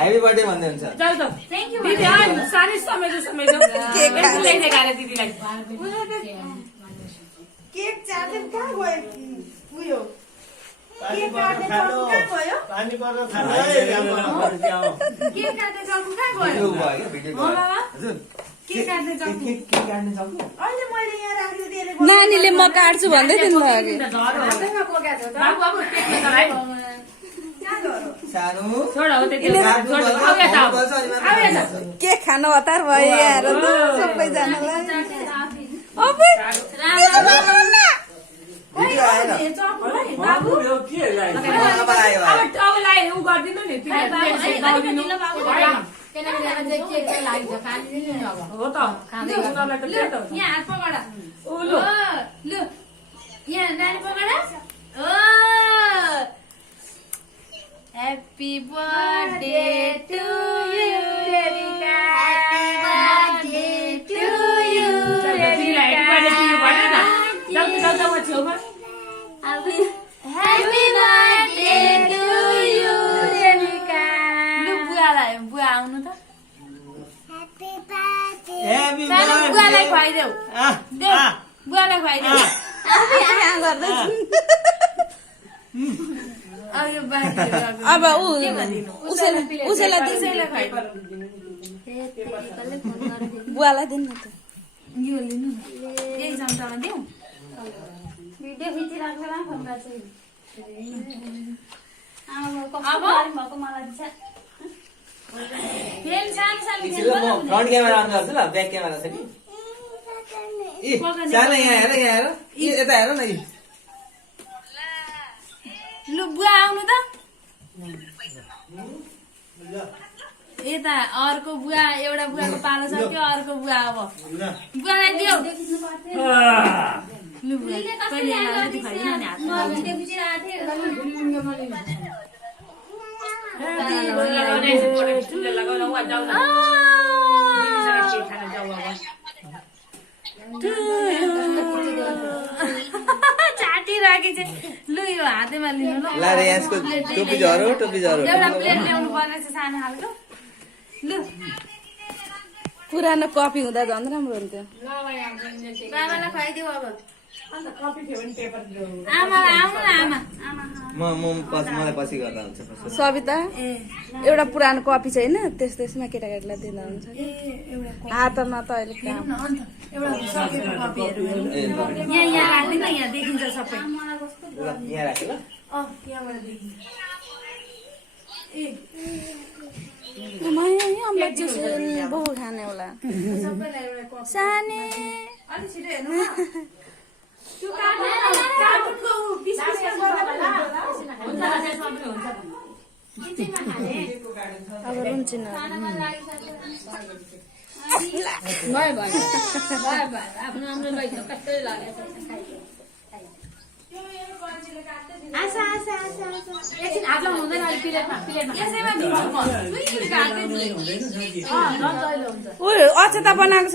Happy birthday भन्दै हुन्छ cake चाटे कहाँ गयो उयो केक काट्ने चक्कु कहाँ गयो पानी पर्न थाल्यो केक काट्ने चक्कु कहाँ गयो हजुर केक काट्ने चक्कु अहिले मैले यहाँ राखेको थिएँ नानीले म काट्छु भन्दै थिइन् त अघि हातैमा बोकेको छ सानो के खान हतार भयो यहाँ सबैजनालाई Happy birthday to you, Rebecca. Happy birthday to you, Rebecca. Happy birthday to you, Rebecca. Lu buaलाई बुआ आउनु त ह्यापी सानो बुआलाई खुवाइदेऊ देऊ बुआलाई खुवाइदेऊ अब उसैलाई बुवालाई दिनु न त यो लिनु न यही चम्चामा देऊ भिडियो खिचिराख्छ ना फोन गर्छ अब फेन सानो सानो फ्रन्ट क्यामेरा अन गर्छु ल ब्याक क्यामेरा छ कि सानो यहाँ हेर यता हेर न लु बुवा आउनु त यता अर्को बुवा एउटा बुवाको पालो छ त्यो अर्को बुवा अब बुवालाई दियो लु बुवा कहिले आउँदै खुवाइदिनु नि हातमा चाटी राखे चाहिँ लु यो हातैमा लिनु ल यसको टोपी झरो एउटा प्लेट ल्याउनु पर्ने छ सानो खालको लु पुरानो कपी हुँदा झन् राम्रो हुन्थ्यो बाबालाई खुवाइदेऊ अब आमालाई आउनु न आमा मलाई पछि गर्दा हुन्छ सविता एउटा पुरानो कपी छैन त्यसमा केटाकेटीलाई दिँदा हुन्छ हातमा त अहिले काम यहाँ राख्दैन यहाँ देखिन्छ सबै यहाँ राखेँ ल यहाँबाट देखिन्छ बहु खाने होला साने अलि छिटो हेर्नु न त्यो कार्टुनको पिस अब रुन्चिन एकछिन हात लाउनु हुँदैन अहिले प्लेटमा यसैमा दिन्छु म अचेता बनाएको छ